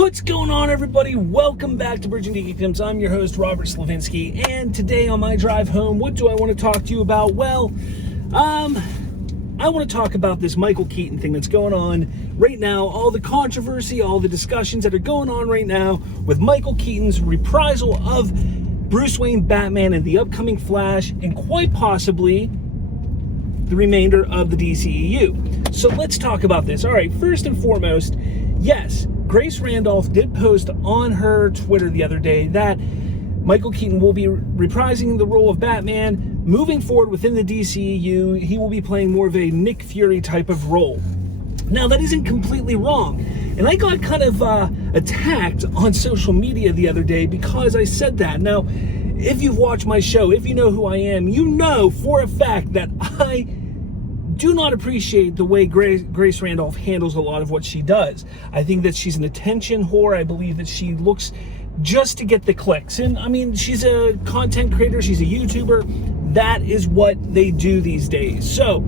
What's going on, everybody? Welcome back to Bridging Geekdoms. I'm your host, Robert Slavinsky, and today on my drive home, what do I want to talk to you about? Well, I want to talk about this Michael Keaton thing that's going on right now, all the controversy, all the discussions that are going on right now with Michael Keaton's reprisal of Bruce Wayne Batman in the upcoming Flash, and quite possibly the remainder of the DCEU. So let's talk about this. All right, first and foremost, yes, Grace Randolph did post on her Twitter the other day that Michael Keaton will be reprising the role of Batman. Moving forward within the DCEU, he will be playing more of a Nick Fury type of role. Now, that isn't completely wrong. And I got kind of attacked on social media the other day because I said that. Now, if you've watched my show, if you know who I am, you know for a fact that I do not appreciate the way Grace Randolph handles a lot of what she does. I think that she's an attention whore. I believe that she looks just to get the clicks. And I mean, she's a content creator, she's a YouTuber. That is what they do these days. So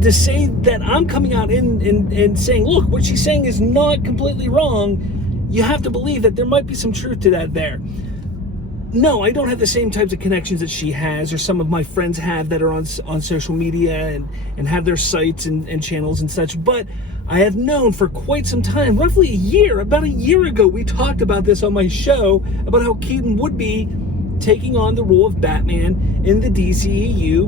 to say that I'm coming out and saying, look, what she's saying is not completely wrong, you have to believe that there might be some truth to that there. No, I don't have the same types of connections that she has, or some of my friends have that are on social media and have their sites and channels and such, but I have known for quite some time, roughly about a year ago, we talked about this on my show, about how Keaton would be taking on the role of Batman in the DCEU,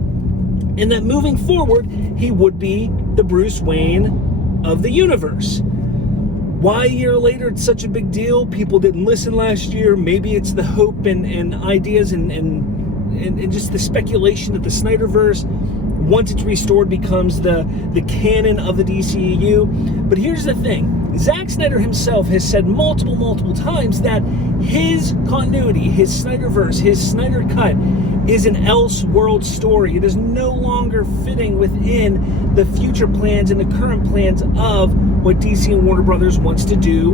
and that moving forward, he would be the Bruce Wayne of the universe. Why a year later it's such a big deal? People didn't listen last year. Maybe it's the hope and ideas and just the speculation that the Snyderverse, once it's restored, becomes the canon of the DCEU. But here's the thing. Zack Snyder himself has said multiple times that his continuity, his Snyderverse, his Snyder Cut is an Elseworld story. It is no longer fitting within the future plans and the current plans of what DC and Warner Brothers wants to do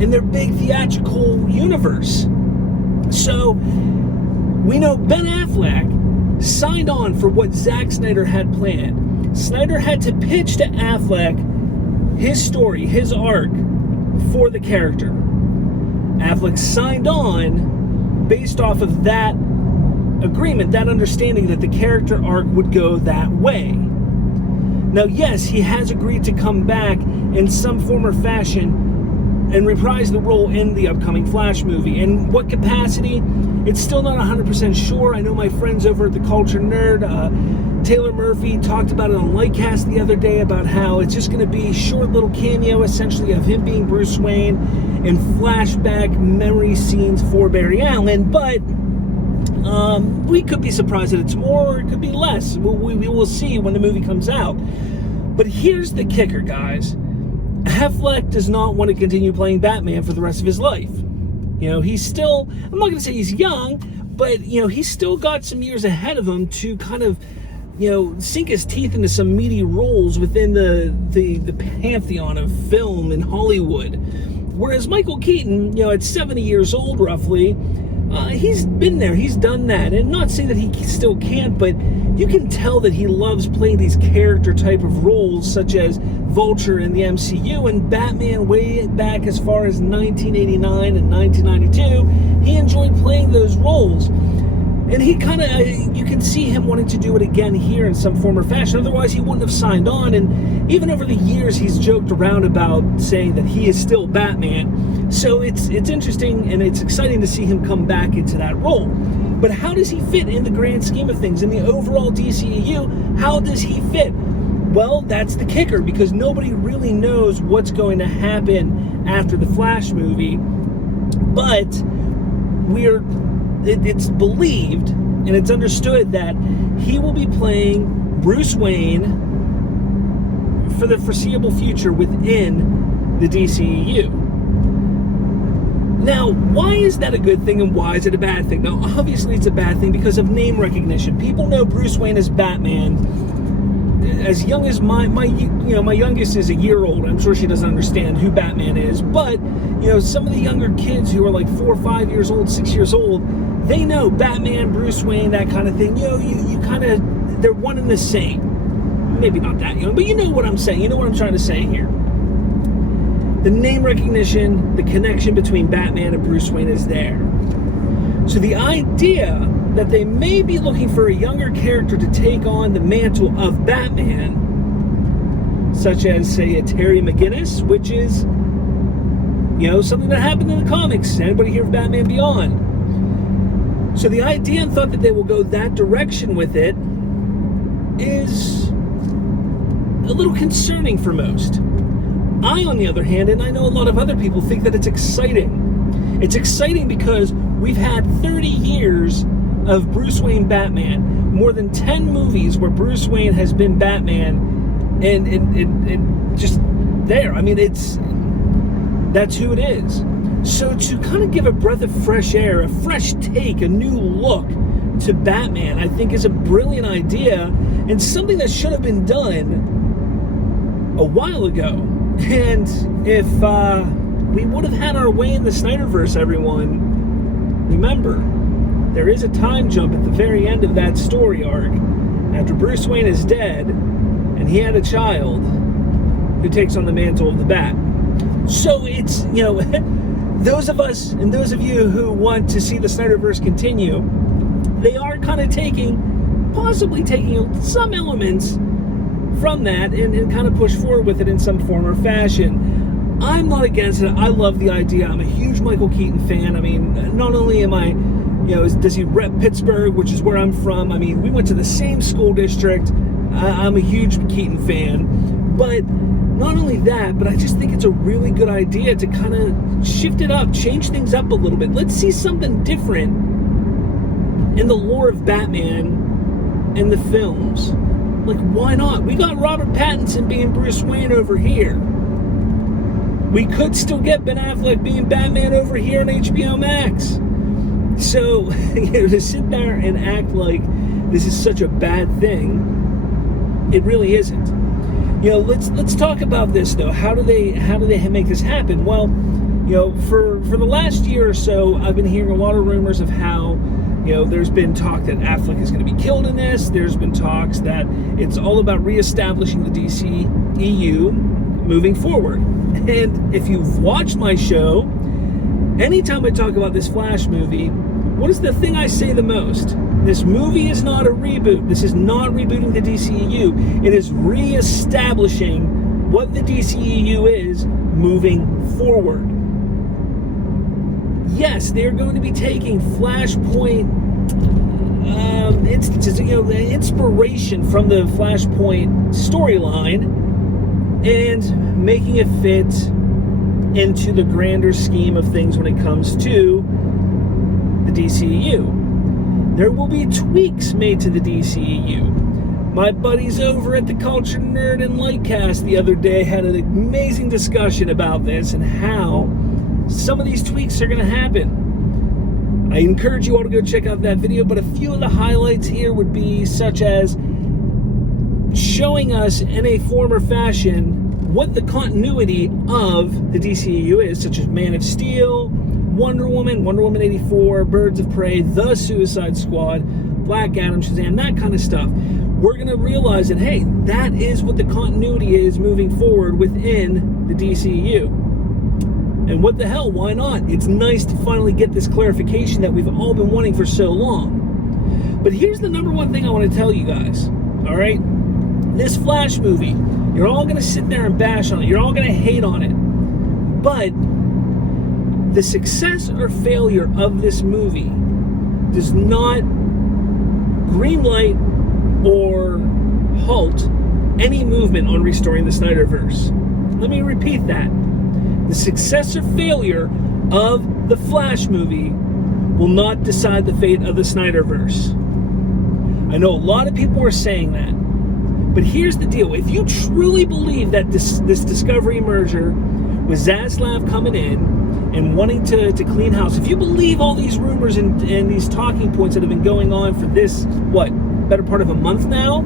in their big theatrical universe. So we know Ben Affleck signed on for what Zack Snyder had planned. Snyder had to pitch to Affleck his story, his arc for the character. Affleck signed on based off of that agreement, that understanding that the character arc would go that way. Now, yes, he has agreed to come back in some form or fashion and reprise the role in the upcoming Flash movie. In what capacity? It's still not 100% sure. I know my friends over at The Culture Nerd, Taylor Murphy, talked about it on Lightcast the other day about how it's just going to be a short little cameo, essentially, of him being Bruce Wayne and flashback memory scenes for Barry Allen, but we could be surprised that it's more, or it could be less. We will see when the movie comes out. But here's the kicker, guys. Affleck does not want to continue playing Batman for the rest of his life. You know, he's still, I'm not going to say he's young, but, you know, he's still got some years ahead of him to kind of, you know, sink his teeth into some meaty roles within the pantheon of film in Hollywood. Whereas Michael Keaton, you know, at 70 years old roughly, he's been there, he's done that, and not saying that he still can't, but you can tell that he loves playing these character type of roles, such as Vulture in the MCU and Batman way back as far as 1989 and 1992. He enjoyed playing those roles, and he kind of, you can see him wanting to do it again here in some form or fashion. Otherwise, he wouldn't have signed on. And even over the years, he's joked around about saying that he is still Batman. So it's interesting and it's exciting to see him come back into that role. But how does he fit in the grand scheme of things? In the overall DCEU, how does he fit? Well, that's the kicker, because nobody really knows what's going to happen after the Flash movie. But it's believed and it's understood that he will be playing Bruce Wayne for the foreseeable future within the DCEU. Now, why is that a good thing and why is it a bad thing? Now, obviously it's a bad thing because of name recognition. People know Bruce Wayne as Batman. As young as my youngest is a year old. I'm sure she doesn't understand who Batman is, but you know, some of the younger kids who are like 4 or 5 years old, 6 years old, they know Batman, Bruce Wayne, that kind of thing. You know, you kind of, they're one and the same. Maybe not that young, but you know what I'm saying. You know what I'm trying to say here. the name recognition, the connection between Batman and Bruce Wayne is there. So the idea that they may be looking for a younger character to take on the mantle of Batman, such as, say, a Terry McGinnis, which is, something that happened in the comics. Anybody hear of Batman Beyond? So the idea and thought that they will go that direction with it is a little concerning for most. I, on the other hand, and I know a lot of other people, think that it's exciting. It's exciting because we've had 30 years of Bruce Wayne Batman, more than 10 movies where Bruce Wayne has been Batman, and just there. I mean, that's who it is. So to kind of give a breath of fresh air, a fresh take, a new look to Batman, I think is a brilliant idea and something that should have been done a while ago. And if we would have had our way in the Snyderverse, everyone, remember, there is a time jump at the very end of that story arc after Bruce Wayne is dead and he had a child who takes on the mantle of the Bat. So it's, those of us and those of you who want to see the Snyderverse continue, they are kind of possibly taking some elements from that and kind of push forward with it in some form or fashion. I'm not against it. I love the idea. I'm a huge Michael Keaton fan. I mean, not only am I, does he rep Pittsburgh, which is where I'm from? I mean, we went to the same school district. I'm a huge Keaton fan. But not only that, but I just think it's a really good idea to kind of shift it up, change things up a little bit. Let's see something different in the lore of Batman in the films. Like, why not? We got Robert Pattinson being Bruce Wayne over here. We could still get Ben Affleck being Batman over here on HBO Max. So, to sit there and act like this is such a bad thing, it really isn't. Let's talk about this though. How do they make this happen? Well, for the last year or so, I've been hearing a lot of rumors of how, there's been talk that Affleck is going to be killed in this. There's been talks that it's all about reestablishing the DCEU moving forward. And if you've watched my show, anytime I talk about this Flash movie, what is the thing I say the most? This movie is not a reboot. This is not rebooting the DCEU. It is reestablishing what the DCEU is moving forward. Yes, they're going to be taking Flashpoint instances, the inspiration from the Flashpoint storyline and making it fit into the grander scheme of things when it comes to the DCEU. There will be tweaks made to the DCEU. My buddies over at the Culture Nerd and Lightcast the other day had an amazing discussion about this and how some of these tweaks are going to happen. I encourage you all to go check out that video, but a few of the highlights here would be such as showing us in a form or fashion what the continuity of the DCEU is, such as Man of Steel, Wonder Woman 84, Birds of Prey, The Suicide Squad, Black Adam, Shazam, that kind of stuff. We're going to realize that, hey, that is what the continuity is moving forward within the DCEU. And what the hell, why not? It's nice to finally get this clarification that we've all been wanting for so long. But here's the number one thing I want to tell you guys, all right? This Flash movie, you're all going to sit there and bash on it. You're all going to hate on it. But the success or failure of this movie does not greenlight or halt any movement on restoring the Snyderverse. Let me repeat that. The success or failure of the Flash movie will not decide the fate of the Snyderverse. I know a lot of people are saying that. But here's the deal. If you truly believe that this Discovery merger with Zaslav coming in and wanting to clean house, if you believe all these rumors and these talking points that have been going on for this, better part of a month now?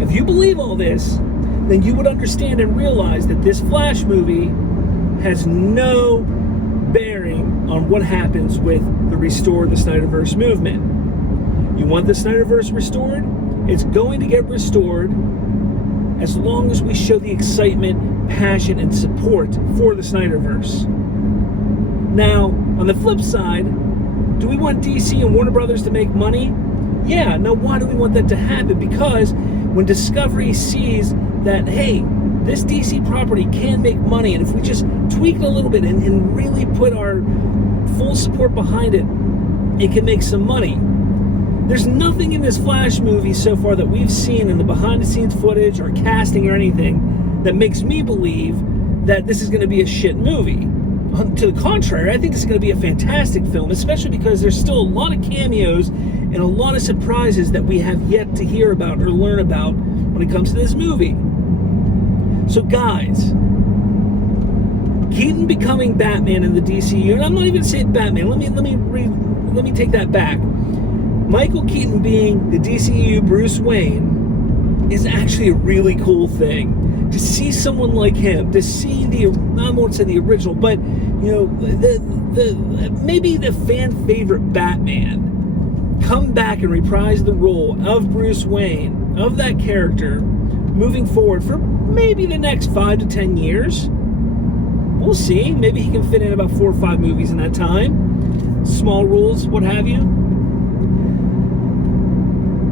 If you believe all this, then you would understand and realize that this Flash movie has no bearing on what happens with the Restore the Snyderverse movement. You want the Snyderverse restored? It's going to get restored as long as we show the excitement passion and support for the Snyderverse. Now, on the flip side, do we want DC and Warner Brothers to make money? Yeah. Now, why do we want that to happen? Because when Discovery sees that, hey, this DC property can make money, and if we just tweak it a little bit and really put our full support behind it, it can make some money. There's nothing in this Flash movie so far that we've seen in the behind-the-scenes footage or casting or anything that makes me believe that this is going to be a shit movie. To the contrary, I think this is going to be a fantastic film, especially because there's still a lot of cameos and a lot of surprises that we have yet to hear about or learn about when it comes to this movie. So guys, Keaton becoming Batman in the DCU, and I'm not even saying Batman. Let me take that back. Michael Keaton being the DCU Bruce Wayne is actually a really cool thing. To see someone like him, to see I won't say the original, but maybe the fan favorite Batman come back and reprise the role of Bruce Wayne, of that character, moving forward for maybe the next 5 to 10 years. We'll see. Maybe he can fit in about 4 or 5 movies in that time. Small roles, what have you.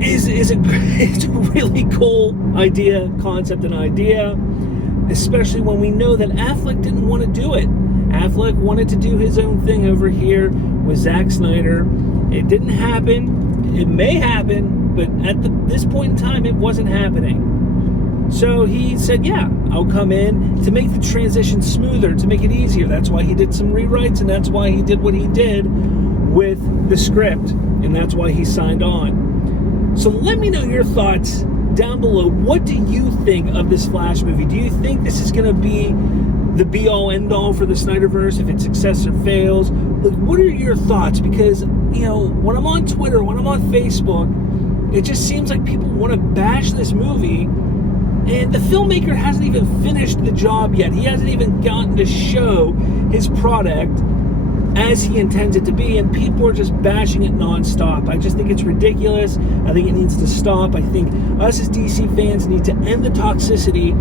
It's a really cool concept and idea, especially when we know that Affleck didn't want to do it. Affleck wanted to do his own thing over here with Zack Snyder. It didn't happen. It may happen, but at this point in time, it wasn't happening. So he said, yeah, I'll come in to make the transition smoother, to make it easier. That's why he did some rewrites, and that's why he did what he did with the script, and that's why he signed on. So let me know your thoughts down below. What do you think of this Flash movie? Do you think this is going to be the be-all, end-all for the Snyderverse, if its success or fails? Look, what are your thoughts? Because, when I'm on Twitter, when I'm on Facebook, it just seems like people want to bash this movie, and the filmmaker hasn't even finished the job yet. He hasn't even gotten to show his product as he intends it to be, and people are just bashing it nonstop. I just think it's ridiculous. I think it needs to stop. I think us as DC fans need to end the toxicity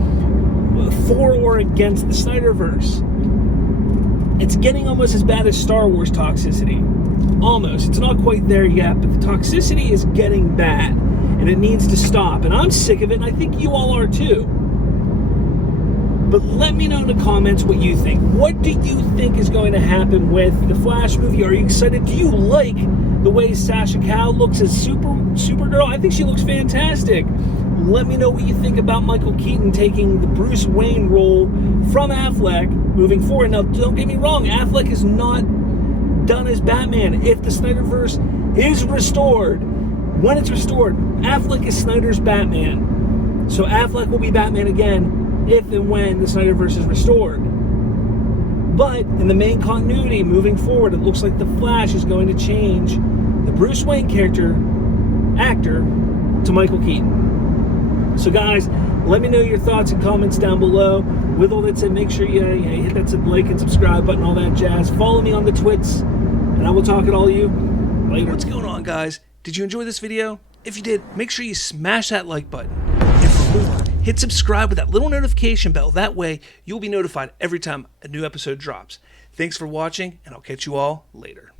for or against the Snyderverse. It's getting almost as bad as Star Wars toxicity. Almost. It's not quite there yet, but the toxicity is getting bad, and it needs to stop. And I'm sick of it, and I think you all are too. But let me know in the comments what you think. What do you think is going to happen with the Flash movie? Are you excited? Do you like the way Sasha Calle looks as Supergirl? I think she looks fantastic. Let me know what you think about Michael Keaton taking the Bruce Wayne role from Affleck moving forward. Now, don't get me wrong. Affleck is not done as Batman. If the Snyderverse is restored, when it's restored, Affleck is Snyder's Batman. So Affleck will be Batman again if and when the Snyderverse is restored. But in the main continuity moving forward, it looks like the Flash is going to change the Bruce Wayne actor to Michael Keaton. So guys, let me know your thoughts and comments down below. With all that said, make sure you hit that like and subscribe button, all that jazz. Follow me on the twits, and I will talk to all of you later. What's going on, guys? Did you enjoy this video? If you did, make sure you smash that like button. And for more, hit subscribe with that little notification bell. That way, you'll be notified every time a new episode drops. Thanks for watching, and I'll catch you all later.